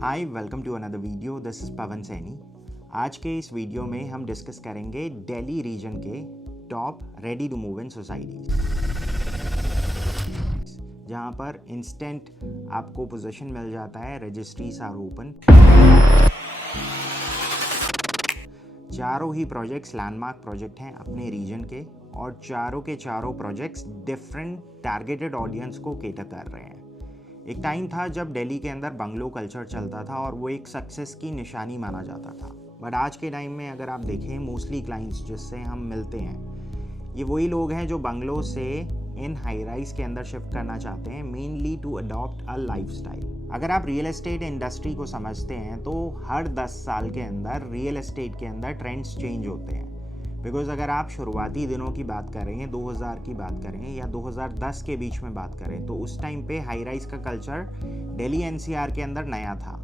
Hi welcome to another video. This is Pawan Saini. आज के इस वीडियो में हम डिस्कस करेंगे दिल्ली रीजन के top ready to move in societies, जहां पर इंस्टेंट आपको पोजीशन मिल जाता है, रजिस्ट्रीज आर ओपन। चारों ही प्रोजेक्ट्स लैंडमार्क प्रोजेक्ट हैं अपने रीजन के, और चारों के चारों प्रोजेक्ट्स डिफरेंट टारगेटेड ऑडियंस को केटर कर रहे हैं। एक टाइम था जब दिल्ली के अंदर बंगलो कल्चर चलता था और वो एक सक्सेस की निशानी माना जाता था, बट आज के टाइम में अगर आप देखें मोस्टली क्लाइंट्स जिससे हम मिलते हैं, ये वही लोग हैं जो बंगलो से इन हाई राइज के अंदर शिफ्ट करना चाहते हैं, mainly to adopt a lifestyle. अगर आप रियल एस्टेट इंडस्ट्री को समझते हैं तो हर 10 साल के अंदर रियल एस्टेट के अंदर ट्रेंड्स चेंज होते हैं। बिकॉज अगर आप शुरुआती दिनों की बात करें, 2000 की बात करें या 2010 के बीच में बात करें, तो उस टाइम पे हाई राइज का कल्चर दिल्ली एनसीआर के अंदर नया था।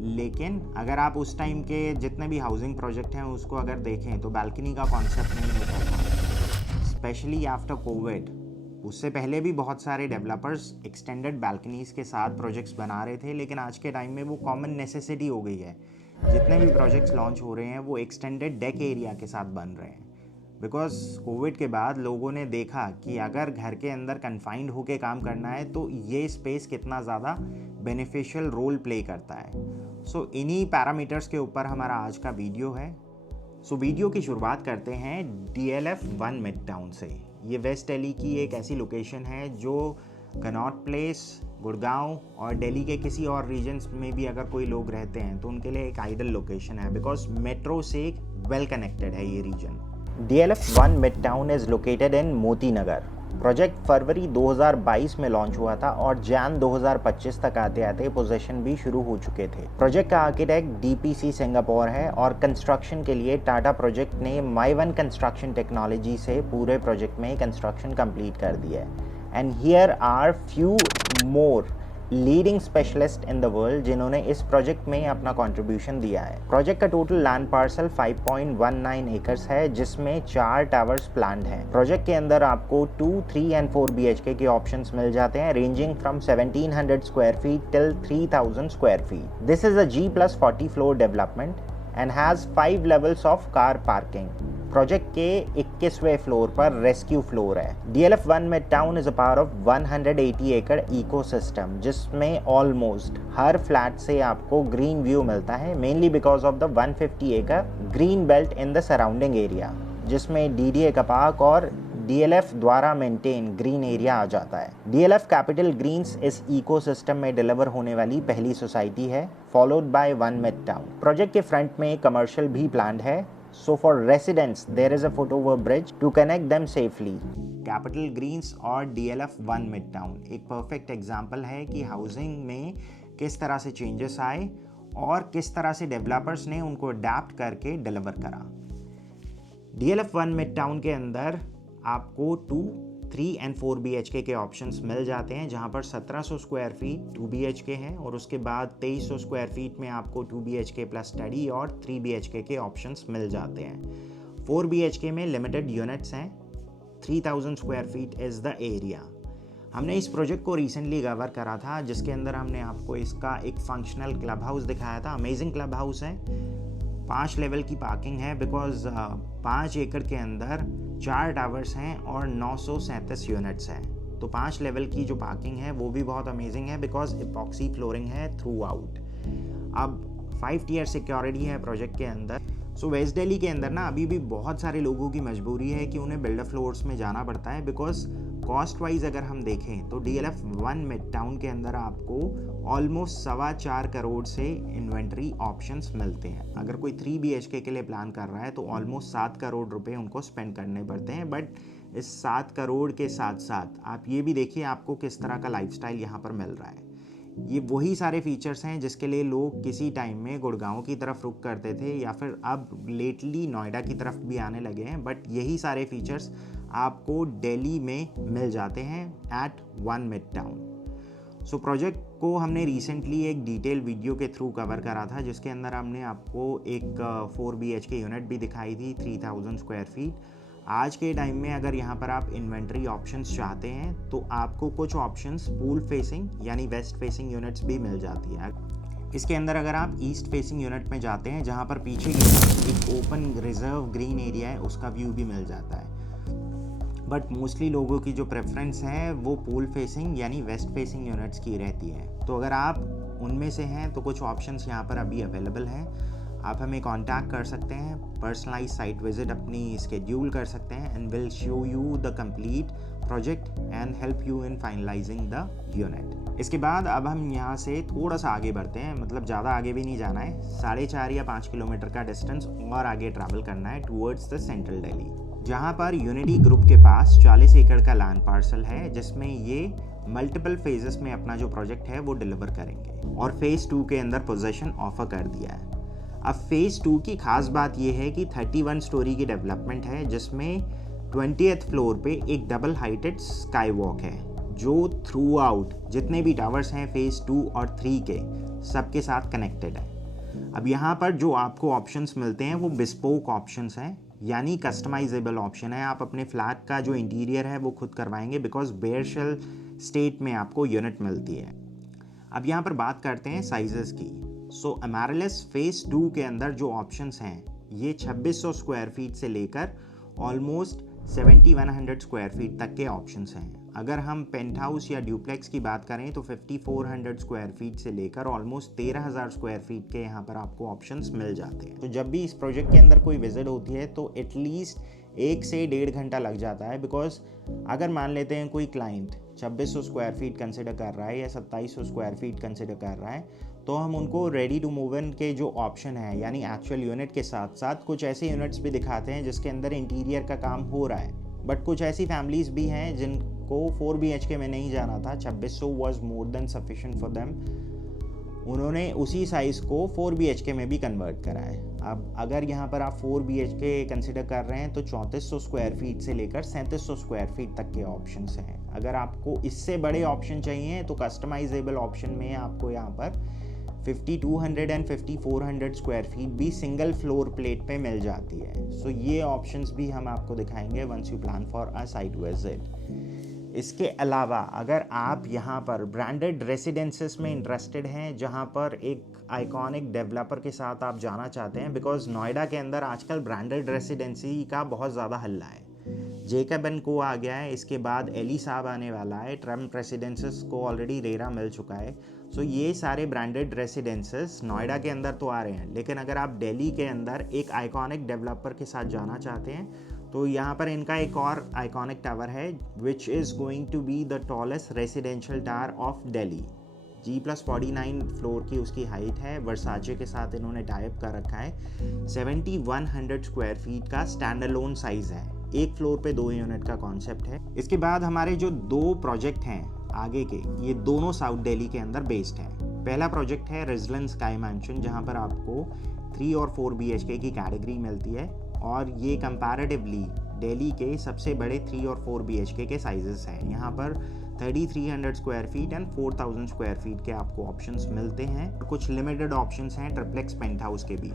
लेकिन अगर आप उस टाइम के जितने भी हाउसिंग प्रोजेक्ट हैं उसको अगर देखें तो बालकनी का कॉन्सेप्ट नहीं होता था, स्पेशली आफ्टर कोविड। उससे पहले भी बहुत सारे डेवलपर्स एक्सटेंडेड बालकनीज के साथ प्रोजेक्ट्स बना रहे थे, लेकिन आज के टाइम में वो कॉमन नेसेसिटी हो गई है। जितने भी प्रोजेक्ट्स लॉन्च हो रहे हैं वो एक्सटेंडेड डेक एरिया के साथ बन रहे हैं, बिकॉज कोविड के बाद लोगों ने देखा कि अगर घर के अंदर कन्फाइंड होकर काम करना है तो ये स्पेस कितना ज़्यादा बेनिफिशियल रोल प्ले करता है। सो इन्हीं पैरामीटर्स के ऊपर हमारा आज का वीडियो है। सो वीडियो की शुरुआत करते हैं DLF 1 मिड टाउन से। ये वेस्ट दिल्ली की एक ऐसी लोकेशन है जो कनॉट प्लेस, गुड़गांव और दिल्ली के किसी और रीजन्स में भी अगर कोई लोग रहते हैं तो उनके लिए एक आइडल लोकेशन है, बिकॉज मेट्रो से वेल कनेक्टेड है ये region. DLF 1 Midtown is located in Moti Nagar. Project फरवरी 2022 में लॉन्च हुआ था और जैन 2025 तक आते आते पोजीशन भी शुरू हो चुके थे। प्रोजेक्ट का आर्किटेक्ट DPC सिंगापुर है और कंस्ट्रक्शन के लिए टाटा प्रोजेक्ट ने माई-वन कंस्ट्रक्शन टेक्नोलॉजी से पूरे प्रोजेक्ट में कंस्ट्रक्शन कंप्लीट कर दिया है। And here are few more leading specialist in the world जिन्होंने इस प्रोजेक्ट में अपना कंट्रीब्यूशन दिया है। प्रोजेक्ट का टोटल लैंड पार्सल 5.19 एकर्स है, जिसमें 4 टावर्स प्लान्ड हैं। प्रोजेक्ट के अंदर आपको 2, 3 एंड 4 BHK के ऑप्शंस मिल जाते हैं, ranging from 1700 square feet till 3000 square feet. This is a G+40 floor development and has 5 levels of car parking. Project के 21वें फ्लोर पर रेस्क्यू फ्लोर है। DLF 1 Midtown is a part of 180 एकड़ ecosystem, जिसमें almost हर flat से आपको green view मिलता है, mainly because of the 150 एकड़ green belt in the surrounding area, जिसमें DDA का पार्क और DLF द्वारा मेंटेन ग्रीन एरिया आ जाता है। DLF कैपिटल ग्रीन्स इस इकोसिस्टम में डिलीवर होने वाली पहली सोसाइटी है, followed by 1 mid town. Project के फ्रंट में कमर्शियल भी प्लान्ड है, so for residents there is a foot-over bridge to connect them safely. Capital Greens और DLF 1 मिड टाउन एक परफेक्ट एग्जाम्पल है कि हाउसिंग में किस तरह से चेंजेस आए और किस तरह से डेवलपर्स ने उनको अडेप्ट करके डिलीवर करा। DLF 1 मिड टाउन के अंदर आपको 2, 3 एंड 4 BHK के ऑप्शंस मिल जाते हैं, जहां पर 1700 स्क्वायर फीट 2 BHK है और उसके बाद 2300 स्क्वायर फीट में आपको 2 BHK प्लस स्टडी और 3 BHK के ऑप्शंस मिल जाते हैं। 4 BHK में लिमिटेड यूनिट्स हैं। 3000 square feet is the area. हमने इस प्रोजेक्ट को रिसेंटली कवर करा था, जिसके अंदर हमने आपको इसका एक फंक्शनल क्लब हाउस दिखाया था। अमेजिंग क्लब हाउस है, 5 लेवल की पार्किंग है, बिकॉज 5 एकड़ के अंदर 4 टावर्स हैं और 937 यूनिट्स हैं, तो 5 लेवल की जो पार्किंग है वो भी बहुत अमेजिंग है, बिकॉज इपॉक्सी फ्लोरिंग है थ्रू आउट। अब 5 टियर सिक्योरिटी है प्रोजेक्ट के अंदर। सो वेस्ट दिल्ली के अंदर ना अभी भी बहुत सारे लोगों की मजबूरी है कि उन्हें बिल्डर फ्लोर्स में जाना पड़ता है, बिकॉज कॉस्ट वाइज अगर हम देखें तो DLF 1 मिड टाउन के अंदर आपको ऑलमोस्ट 4.25 करोड़ से इन्वेंट्री ऑप्शंस मिलते हैं। अगर कोई 3 BHK के लिए प्लान कर रहा है तो ऑलमोस्ट 7 करोड़ रुपए उनको स्पेंड करने पड़ते हैं। बट इस 7 करोड़ के साथ साथ आप ये भी देखिए आपको किस तरह का लाइफस्टाइल यहाँ पर मिल रहा है। ये वही सारे फीचर्स हैं जिसके लिए लोग किसी टाइम में गुड़गांव की तरफ रुख करते थे, या फिर अब लेटली नोएडा की तरफ भी आने लगे हैं, बट यही सारे फीचर्स आपको दिल्ली में मिल जाते हैं at 1 Midtown. So project को हमने रिसेंटली एक डिटेल वीडियो के थ्रू कवर करा था, जिसके अंदर हमने आपको एक 4 BHK यूनिट भी दिखाई थी 3000 स्क्वायर फीट। आज के टाइम में अगर यहाँ पर आप इन्वेंट्री ऑप्शंस चाहते हैं तो आपको कुछ ऑप्शंस पूल फेसिंग यानी वेस्ट फेसिंग यूनिट्स भी मिल जाती है। इसके अंदर अगर आप ईस्ट फेसिंग यूनिट में जाते हैं, जहाँ पर पीछे की तरफ एक ओपन रिजर्व ग्रीन एरिया है, उसका व्यू भी मिल जाता है। बट मोस्टली लोगों की जो प्रेफरेंस है वो पूल फेसिंग यानी वेस्ट फेसिंग यूनिट्स की रहती है। तो अगर आप उनमें से हैं तो कुछ ऑप्शंस यहाँ पर अभी अवेलेबल हैं। आप हमें कांटेक्ट कर सकते हैं, पर्सनलाइज साइट विजिट अपनी स्केड्यूल कर सकते हैं and will show you the complete project and help you in finalising the unit. इसके बाद अब हम यहाँ से थोड़ा सा आगे बढ़ते हैं, मतलब ज़्यादा आगे भी नहीं जाना है, 4.5 या 5 किलोमीटर का डिस्टेंस और आगे ट्रैवल करना है टूवर्ड्स द सेंट्रल दिल्ली, जहाँ पर यूनिटी ग्रुप के पास 40 एकड़ का लैंड पार्सल है, जिसमें ये मल्टीपल फेजेस में अपना जो प्रोजेक्ट है वो डिलीवर करेंगे और फेज़ 2 के अंदर पोजीशन ऑफर कर दिया है। अब फेज़ 2 की खास बात ये है कि 31 स्टोरी की डेवलपमेंट है, जिसमें 20th फ्लोर पे एक डबल हाइटेड स्काई वॉक है जो थ्रू आउट जितने भी टावर्स हैं फेज़ 2 और 3 के सबके साथ कनेक्टेड है। अब यहाँ पर जो आपको ऑप्शंस मिलते हैं वो बिस्पोक ऑप्शंस हैं, यानी कस्टमाइजेबल ऑप्शन है। आप अपने फ्लैट का जो इंटीरियर है वो खुद करवाएंगे, बिकॉज बेयर शेल स्टेट में आपको यूनिट मिलती है। अब यहाँ पर बात करते हैं साइजेस की। सो अमेरिलिस फेज़ 2 के अंदर जो ऑप्शंस हैं ये 2600 स्क्वायर फीट से लेकर ऑलमोस्ट 7100 स्क्वायर फीट तक के ऑप्शंस हैं। अगर हम पेंट हाउस या ड्यूप्लेक्स की बात करें तो 5400 स्क्वायर फीट से लेकर ऑलमोस्ट 13000 स्क्वायर फीट के यहाँ पर आपको ऑप्शंस मिल जाते हैं। तो जब भी इस प्रोजेक्ट के अंदर कोई विजिट होती है तो एटलीस्ट 1 से 1.5 घंटा लग जाता है, बिकॉज अगर मान लेते हैं कोई क्लाइंट 2600 स्क्वायर फीट कंसिडर कर रहा है या 2700 स्क्वायर फीट कंसिडर कर रहा है, तो हम उनको रेडी टू मूव इन के जो ऑप्शन है यानी एक्चुअल यूनिट के साथ साथ कुछ ऐसे यूनिट्स भी दिखाते हैं जिसके अंदर इंटीरियर का काम हो रहा है। बट कुछ ऐसी फैमिलीज भी हैं जिनको 4 BHK में नहीं जाना था, 2600 was more than sufficient for them, उन्होंने उसी साइज़ को 4 BHK में भी कन्वर्ट करा है। अब अगर यहाँ पर आप 4 BHK कंसिडर कर रहे हैं तो 3400 स्क्वायर फीट से लेकर 3700 स्क्वायर फीट तक के ऑप्शंस हैं। अगर आपको इससे बड़े ऑप्शन चाहिए तो कस्टमाइजेबल ऑप्शन में आपको यहाँ पर 5200 एंड 5400 स्क्वायर फीट भी सिंगल फ्लोर प्लेट पे मिल जाती है। सो ये ऑप्शंस भी हम आपको दिखाएंगे once you plan for a site visit. इसके अलावा अगर आप यहाँ पर ब्रांडेड रेसिडेंसेस में इंटरेस्टेड हैं, जहाँ पर एक आइकॉनिक डेवलपर के साथ आप जाना चाहते हैं, बिकॉज नोएडा के अंदर आजकल ब्रांडेड रेसिडेंसी का बहुत ज़्यादा हल्ला है। जेकब एंड को आ गया है, इसके बाद एली साहब आने वाला है, ट्रम्प रेसिडेंसेस को ऑलरेडी रेरा मिल चुका है। सो ये सारे ब्रांडेड रेसिडेंसेस नोएडा के अंदर तो आ रहे हैं, लेकिन अगर आप दिल्ली के अंदर एक आइकॉनिक डेवलपर के साथ जाना चाहते हैं तो यहाँ पर इनका एक और आइकॉनिक टावर है which is going to be the tallest residential tower of Delhi. G+49 floor की उसकी हाइट है। वर्साचे के साथ इन्होंने टाइप कर रखा है। 7100 स्क्वायर फीट का स्टैंड अलोन साइज़ है। एक फ्लोर पे 2 यूनिट का कॉन्सेप्ट है। इसके बाद हमारे जो 2 प्रोजेक्ट हैं आगे के, ये दोनों साउथ दिल्ली के अंदर बेस्ड हैं। पहला प्रोजेक्ट है रिजलन स्काई मैंशन, जहाँ पर आपको 3 और 4 BHK की कैटेगरी मिलती है और ये कंपैरेटिवली दिल्ली के सबसे बड़े 3 और 4 BHK के साइजेस हैं। यहाँ पर 3300 square feet and 4000 square feet के आपको ऑप्शंस मिलते हैं। कुछ लिमिटेड ऑप्शंस हैं ट्रिप्लेक्स पेंट हाउस के भी,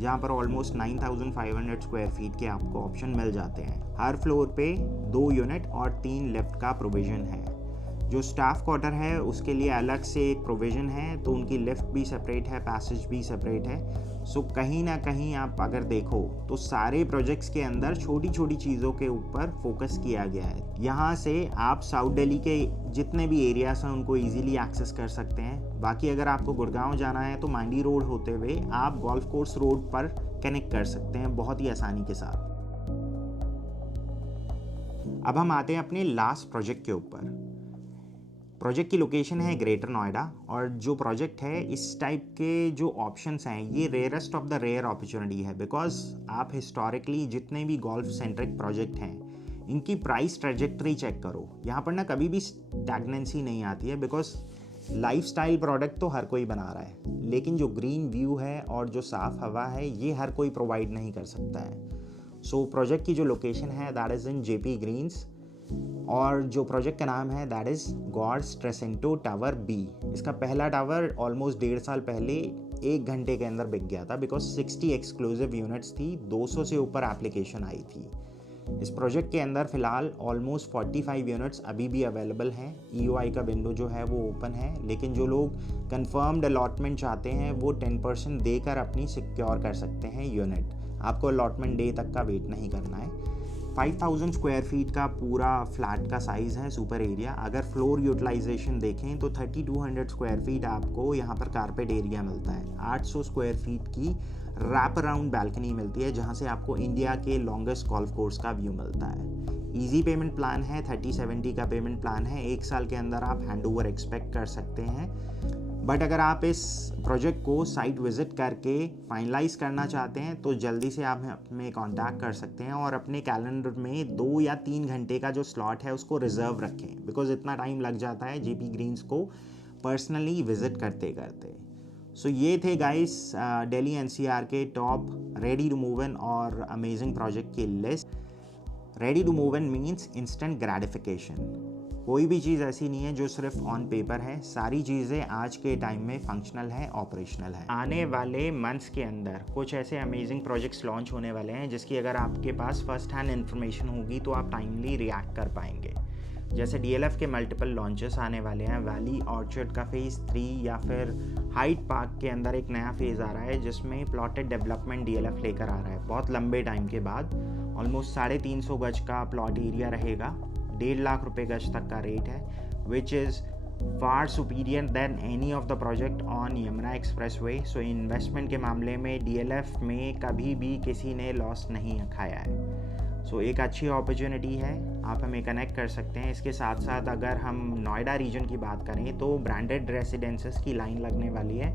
जहाँ पर ऑलमोस्ट 9500 स्क्वायर फीट के आपको ऑप्शन मिल जाते हैं। हर फ्लोर पे 2 यूनिट और 3 लिफ्ट का प्रोविज़न है। जो स्टाफ क्वार्टर है उसके लिए अलग से एक प्रोविज़न है, तो उनकी लिफ्ट भी सेपरेट है, पैसेज भी सेपरेट है। सो कहीं ना कहीं आप अगर देखो तो सारे प्रोजेक्ट्स के अंदर छोटी छोटी चीज़ों के ऊपर फोकस किया गया है। यहाँ से आप साउथ दिल्ली के जितने भी एरियाज हैं उनको इजीली एक्सेस कर सकते हैं। बाकी अगर आपको गुड़गांव जाना है तो मांडी रोड होते हुए आप गोल्फ कोर्स रोड पर कनेक्ट कर सकते हैं बहुत ही आसानी के साथ। अब हम आते हैं अपने लास्ट प्रोजेक्ट के ऊपर। प्रोजेक्ट की लोकेशन है ग्रेटर नोएडा, और जो प्रोजेक्ट है इस टाइप के जो ऑप्शंस हैं ये rarest of the rare opportunity है, बिकॉज आप हिस्टोरिकली जितने भी गोल्फ सेंट्रिक प्रोजेक्ट हैं इनकी प्राइस ट्रेजेक्ट्री चेक करो। यहाँ पर ना कभी भी स्टैग्नेंसी नहीं आती है, बिकॉज लाइफस्टाइल प्रोडक्ट तो हर कोई बना रहा है, लेकिन जो ग्रीन व्यू है और जो साफ़ हवा है ये हर कोई प्रोवाइड नहीं कर सकता है। सो प्रोजेक्ट की जो लोकेशन है that is in JP greens, और जो प्रोजेक्ट का नाम है that is Gaurs Trecento tower B। इसका पहला टावर ऑलमोस्ट 1.5 साल पहले 1 घंटे के अंदर बिक गया था, बिकॉज 60 एक्सक्लूसिव यूनिट्स थी, 200 से ऊपर एप्लीकेशन आई थी। इस प्रोजेक्ट के अंदर फ़िलहाल ऑलमोस्ट 45 यूनिट्स अभी भी अवेलेबल हैं। EOI का विंडो जो है वो ओपन है, लेकिन जो लोग कंफर्म्ड अलॉटमेंट चाहते हैं वो 10% देकर अपनी सिक्योर कर सकते हैं यूनिट। आपको अलॉटमेंट डे तक का वेट नहीं करना है। 5000 स्क्वायर फीट का पूरा फ्लैट का साइज़ है, सुपर एरिया। अगर फ्लोर यूटिलाइजेशन देखें तो 3200 स्क्वायर फीट आपको यहाँ पर कारपेट एरिया मिलता है। 800 स्क्वायर फीट की रैप अराउंड बैल्कनी मिलती है, जहाँ से आपको इंडिया के लॉन्गेस्ट गोल्फ कोर्स का व्यू मिलता है। इजी पेमेंट प्लान है, 30-70 का पेमेंट प्लान है। 1 साल के अंदर आप हैंडओवर एक्सपेक्ट कर सकते हैं। बट अगर आप इस प्रोजेक्ट को साइट विज़िट करके फाइनलाइज करना चाहते हैं तो जल्दी से आप हमें कांटेक्ट कर सकते हैं और अपने कैलेंडर में 2 या 3 घंटे का जो स्लॉट है उसको रिजर्व रखें, बिकॉज इतना टाइम लग जाता है जेपी ग्रीन्स को पर्सनली विज़िट करते करते। सो ये थे गाइस दिल्ली NCR के top ready to move in और अमेजिंग प्रोजेक्ट की list. Ready to move in means instant gratification. कोई भी चीज़ ऐसी नहीं है जो सिर्फ ऑन पेपर है, सारी चीज़ें आज के टाइम में फंक्शनल है, ऑपरेशनल है। आने वाले मंथ्स के अंदर कुछ ऐसे अमेजिंग प्रोजेक्ट्स लॉन्च होने वाले हैं जिसकी अगर आपके पास फर्स्ट हैंड इन्फॉर्मेशन होगी तो आप टाइमली रिएक्ट कर पाएंगे। जैसे DLF के मल्टीपल लॉन्चेस आने वाले हैं। वैली ऑर्चर्ड का फेज़ 3 या फिर हाइट पार्क के अंदर एक नया फेज़ आ रहा है जिसमें प्लॉटेड डेवलपमेंट DLF लेकर आ रहा है बहुत लंबे टाइम के बाद। ऑलमोस्ट 350 गज का प्लॉट एरिया रहेगा, 1.5 लाख रुपए गज तक का रेट है, which is far superior than any of the project on Yamuna expressway. So investment के मामले में DLF में कभी भी किसी ने लॉस नहीं खाया है। सो एक अच्छी अपॉर्चुनिटी है, आप हमें कनेक्ट कर सकते हैं। इसके साथ साथ अगर हम नोएडा रीजन की बात करें तो ब्रांडेड रेसिडेंसेस की लाइन लगने वाली है।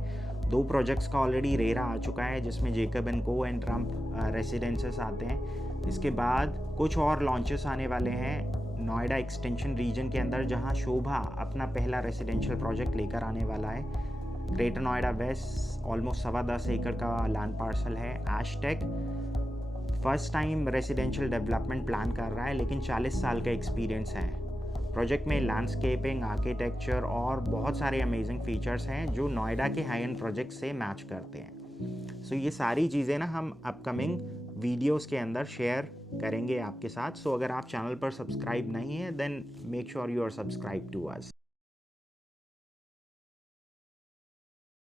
2 प्रोजेक्ट्स का ऑलरेडी रेरा आ चुका है जिसमें जेकब एंड को एंड ट्रम्प रेसिडेंसेस आते हैं। इसके बाद कुछ और लॉन्चेस आने वाले हैं नोएडा एक्सटेंशन रीजन के अंदर, जहां शोभा अपना पहला रेसिडेंशियल प्रोजेक्ट लेकर आने वाला है। ग्रेटर नोएडा वेस्ट ऑलमोस्ट 10.25 एकड़ का लैंड पार्सल है। Ashtech first time residential development plan कर रहा है, लेकिन 40 साल का एक्सपीरियंस है। प्रोजेक्ट में लैंडस्केपिंग, आर्किटेक्चर और बहुत सारे अमेजिंग फीचर्स हैं जो नोएडा के हाई एंड प्रोजेक्ट से मैच करते हैं। सो ये सारी चीज़ें ना हम अपकमिंग वीडियोस के अंदर शेयर करेंगे आपके साथ। सो अगर आप चैनल पर सब्सक्राइब नहीं है then make sure you are subscribe to us.